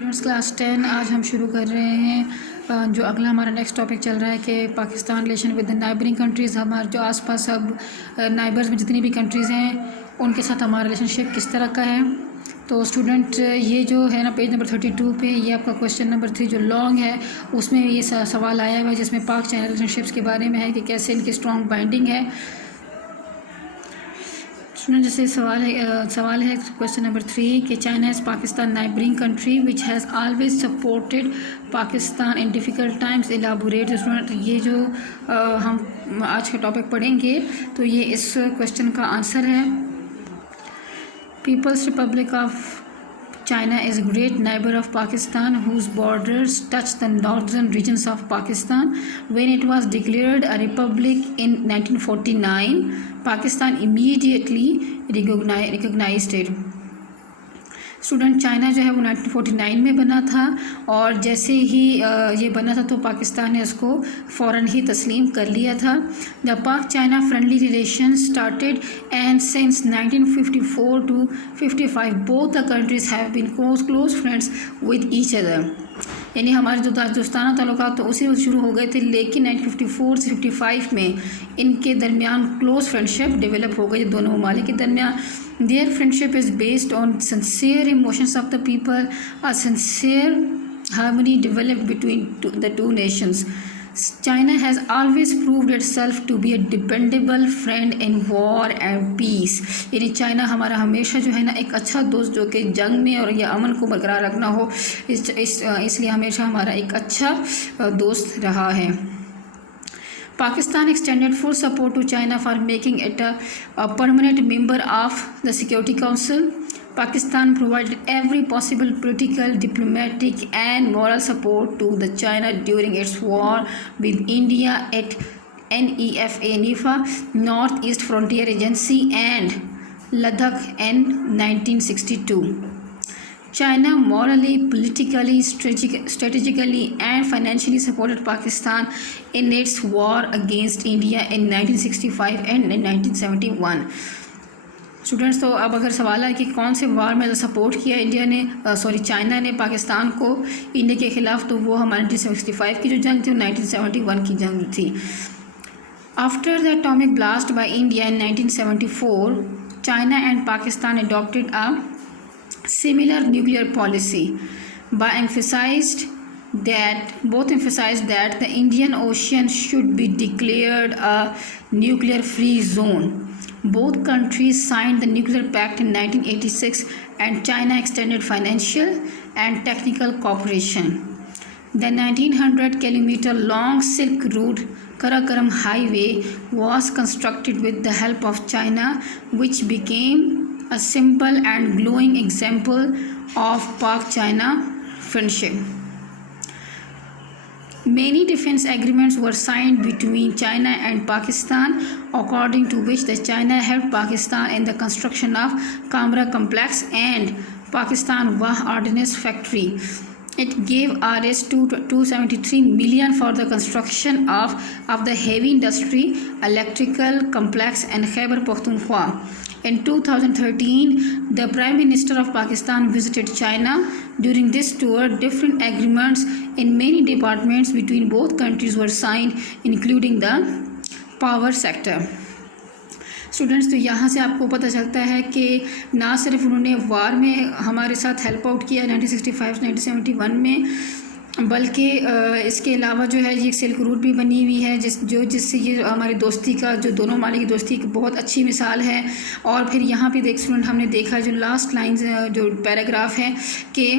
Students class 10 آج ہم شروع کر رہے ہیں جو اگلا ہمارا نیکسٹ ٹاپک چل رہا ہے کہ Pakistan relation with the neighbouring countries. ہمارے جو آس پاس سب نائبرز میں جتنی بھی کنٹریز ہیں ان کے ساتھ ہمارا ریلیشن شپ کس طرح کا ہے. تو اسٹوڈنٹ یہ جو ہے نا پیج نمبر 32 پہ یہ آپ کا کویشچن نمبر 3 جو لانگ ہے اس میں یہ سوال آیا ہوا ہے جس میں پاک چائنا ریلیشن شپس کے بارے میں ہے کہ کیسے ان کی اسٹرانگ بائنڈنگ ہے. اسٹوڈنٹ جیسے سوال ہے کویشچن نمبر 3 کہ China is Pakistan neighbouring country which has always supported Pakistan in difficult times. Elaborate. Student یہ جو ہم آج کا ٹاپک پڑھیں گے تو یہ اس کویشچن کا آنسر ہے. People's republic of China is a great neighbor of Pakistan whose borders touch the northern regions of Pakistan. When it was declared a republic in 1949, Pakistan immediately recognized it. Student China جو ہے وہ 1949 میں بنا تھا اور جیسے ہی یہ بنا تھا تو پاکستان نے اس کو فوراً ہی تسلیم کر لیا تھا. دا پاک China friendly relation started and since 1954 to 55 both the countries have been close friends with each other. یعنی ہمارے جو دوستانہ تعلقات تو اسی وقت شروع ہو گئے تھے لیکن 1954 سے 55 میں ان کے درمیان کلوز فرینڈشپ ڈیولپ ہو گئی دونوں ممالک کے درمیان. Their friendship is based on sincere emotions of the people. A sincere harmony developed between the two nations. China has always proved itself to be a dependable friend in war and peace. یعنی China ہمارا ہمیشہ جو ہے نا ایک اچھا دوست جو کہ جنگ میں اور یا امن کو برقرار رکھنا ہو اس لیے ہمیشہ ہمارا ایک اچھا دوست رہا ہے. Pakistan extended full support to China for making it a permanent member of the Security Council. Pakistan provided every possible political, diplomatic and moral support to the China during its war with India at NEFA, Northeast Frontier Agency and Ladakh in 1962. China morally, politically, strategically and financially supported Pakistan in its war against India in 1965 and in 1971. Students تو اب اگر سوال ہے کہ کون سے وار میں support کیا انڈیا نے چائنا نے پاکستان کو انڈیا کے خلاف تو وہ ہمارے 1965 کی جو جنگ تھی 1971 کی جنگ تھی. After the atomic blast by India in 1974 China and Pakistan adopted a similar nuclear policy. Both emphasized that the Indian Ocean should be declared a nuclear free zone. Both countries signed the Nuclear Pact in 1986 and China extended financial and technical cooperation. The 1900-kilometer long Silk Route Karakoram Highway was constructed with the help of China, which became a simple and glowing example of Pak-China friendship. Many defense agreements were signed between China and Pakistan, according to which the China helped Pakistan in the construction of Kamra Complex and Pakistan Wah Ordnance Factory. It gave Rs 273 million for the construction of the heavy industry electrical complex in Khyber Pakhtunkhwa. In 2013, the Prime Minister of Pakistan visited China. During this tour, different agreements in many departments between both countries were signed, including the power sector. Students تو یہاں سے آپ کو پتہ چلتا ہے کہ نہ صرف انہوں نے وار میں ہمارے ساتھ ہیلپ آؤٹ کیا 1965-1971 میں بلکہ اس کے علاوہ جو ہے یہ سلک روٹ بھی بنی ہوئی ہے جس سے یہ ہماری دوستی کا جو دونوں ممالک کی دوستی کی بہت اچھی مثال ہے. اور پھر یہاں پہ اسٹوڈنٹ ہم نے دیکھا جو لاسٹ لائنز جو پیراگراف ہے کہ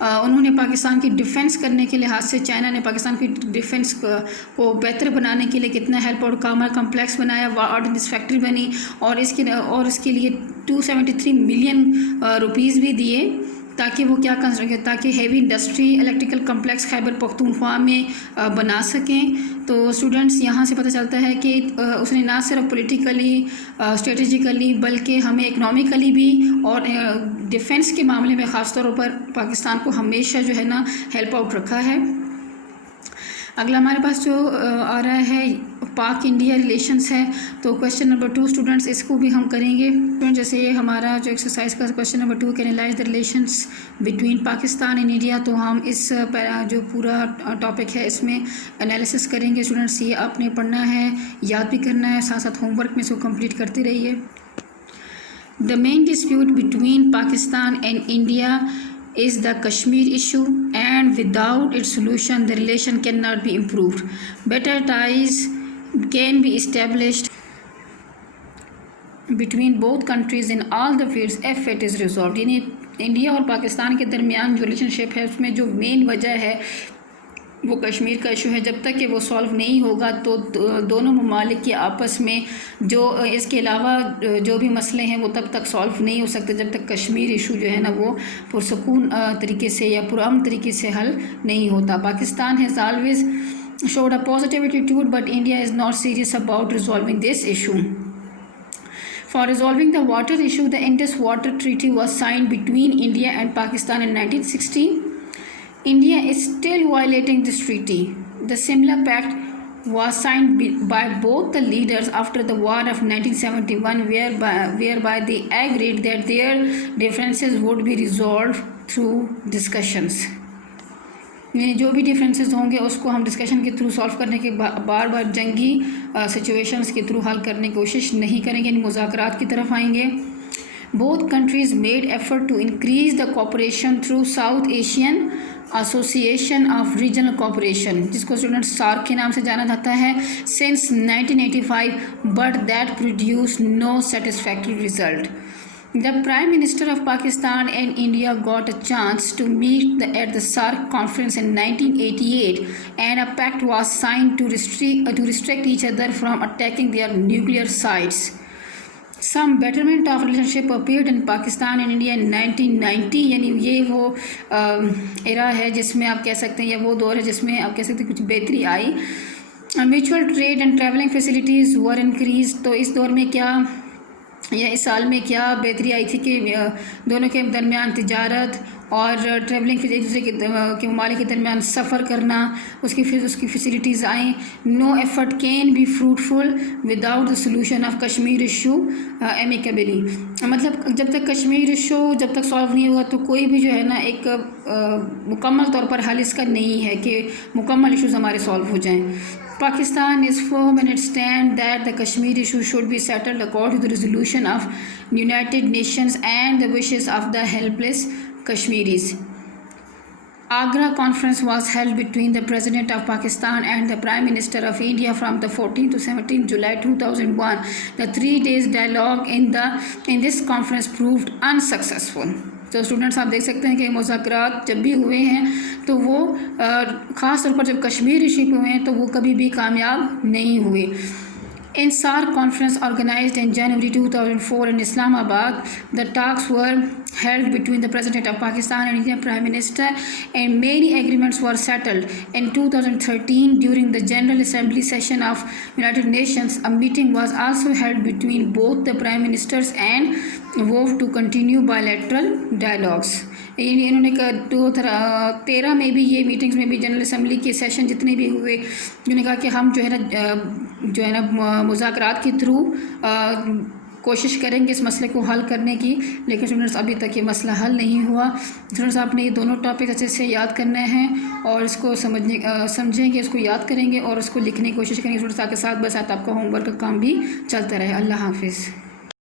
انہوں نے پاکستان کی ڈیفنس کرنے کے لحاظ سے چائنا نے پاکستان کی ڈیفنس کو بہتر بنانے کے لیے کتنا ہیلپ اور کامر کمپلیکس بنایا آرڈننس فیکٹری بنی اور اس کے لیے 273 ملین روپیز بھی دیے تاکہ وہ تاکہ heavy industry electrical complex Khyber Pakhtunkhwa میں بنا سکیں. تو اسٹوڈنٹس یہاں سے پتہ چلتا ہے کہ اس نے نہ صرف پولیٹیکلی اسٹریٹجیکلی بلکہ ہمیں اکنامیکلی بھی اور ڈیفنس کے معاملے میں خاص طور پر پاکستان کو ہمیشہ جو ہے نا ہیلپ آؤٹ رکھا ہے. اگلا ہمارے پاس جو آ رہا ہے پاک انڈیا ریلیشنس ہے، تو کویشچن نمبر 2 اسٹوڈنٹس اس کو بھی ہم کریں گے. جیسے یہ ہمارا جو ایکسرسائز کا question number 2 analyse the relations between Pakistan and India, تو ہم اس جو پورا ٹاپک ہے اس میں انالیسس کریں گے. اسٹوڈنٹس یہ آپ نے پڑھنا ہے، یاد بھی کرنا ہے، ساتھ ساتھ ہوم ورک میں اس کو کمپلیٹ کرتے رہیے. The main dispute between Pakistan and India is the Kashmir issue, and without its solution the relation cannot be improved. Better ties can be established between both countries in all the fields if it is resolved. یعنی India اور پاکستان کے درمیان جو relation شپ ہے اس میں جو مین وجہ ہے وہ کشمیر کا ایشو ہے. جب تک کہ وہ سالو نہیں ہوگا تو دونوں ممالک کے آپس میں جو اس کے علاوہ جو بھی مسئلے ہیں وہ تب تک سالو نہیں ہو سکتے جب تک کشمیر ایشو جو ہے نا وہ پرسکون طریقے سے یا پرامن طریقے سے حل نہیں ہوتا. Pakistan has always showed a positive attitude, but India is not serious about resolving this issue. For resolving the water issue, the Indus Water Treaty was signed between India and Pakistan in 1960. India is still violating this treaty. The similar pact was signed by both the leaders after the war of 1971, whereby they agreed that their differences would be resolved through discussions. جو بھی differences ہوں گے اس کو ہم discussion کے through solve کرنے کے بار بار جنگی سچویشنز کے تھرو حل کرنے کی کوشش نہیں کریں گے، یعنی مذاکرات کی طرف آئیں گے. Both countries made effort to increase the cooperation through South Asian Association of Regional Cooperation, جس کو اسٹوڈنٹ سارک کے نام سے جانا جاتا ہے, since 1985, but that produced no satisfactory result. The Prime Minister of Pakistan and India got a chance to meet at the SAARC conference in 1988, and a pact was signed to restrict each other from attacking their nuclear sites. Some betterment of relationship appeared in Pakistan and India in 1990, یعنی یہ وہ ایرا ہے جس میں آپ کہہ سکتے ہیں یا وہ دور ہے جس میں آپ کہہ سکتے ہیں کچھ بہتری آئی. Mutual trade and travelling facilities were increased. تو اس دور میں کیا یا اس سال میں کیا بہتری آئی تھی کہ دونوں کے درمیان تجارت اور ٹریولنگ ایک دوسرے کے ممالک کے درمیان سفر کرنا اس کی فیسلٹیز آئیں. No effort can be fruitful without the solution of Kashmir issue amicably. مطلب جب تک کشمیر ایشو جب تک سالو نہیں ہوا تو کوئی بھی جو ہے نا ایک مکمل طور پر حل اس کا نہیں ہے کہ مکمل ایشوز ہمارے سالو ہو جائیں. Pakistan is firm in its stand that the Kashmir issue should be settled according to the resolution of United Nations and the wishes of the helpless Kashmiris. Agra conference was held between the President of Pakistan and the Prime Minister of India from the 14th to 17th July 2001. The 3 days dialogue in this conference proved unsuccessful. تو students آپ دیکھ سکتے ہیں کہ مذاکرات جب بھی ہوئے ہیں تو وہ خاص طور پر جب کشمیر ایشو پہ ہوئے ہیں تو وہ کبھی بھی کامیاب نہیں ہوئے. In SAARC conference organized in January 2004 in Islamabad, the talks were held between the President of Pakistan and Indian Prime Minister, and many agreements were settled. In 2013, during the General Assembly session of United Nations, a meeting was also held between both the Prime Ministers and vowed to continue bilateral dialogues. انہوں نے 2013 میں بھی یہ meetings میں بھی general assembly کے session جتنے بھی ہوئے انہوں نے کہا کہ ہم جو ہے نا مذاکرات کے تھرو کوشش کریں گے اس مسئلے کو حل کرنے کی. لیکن اسٹوڈنٹس ابھی تک یہ مسئلہ حل نہیں ہوا. اسٹوڈنٹس آپ نے یہ دونوں ٹاپک اچھے سے یاد کرنے ہیں اور اس کو سمجھیں گے, اس کو یاد کریں گے اور اس کو لکھنے کی کوشش کریں گے اسٹوڈنٹس, تاکہ ساتھ بہ ساتھ آپ کا ہوم ورک کا کام بھی چلتا رہے. اللہ حافظ.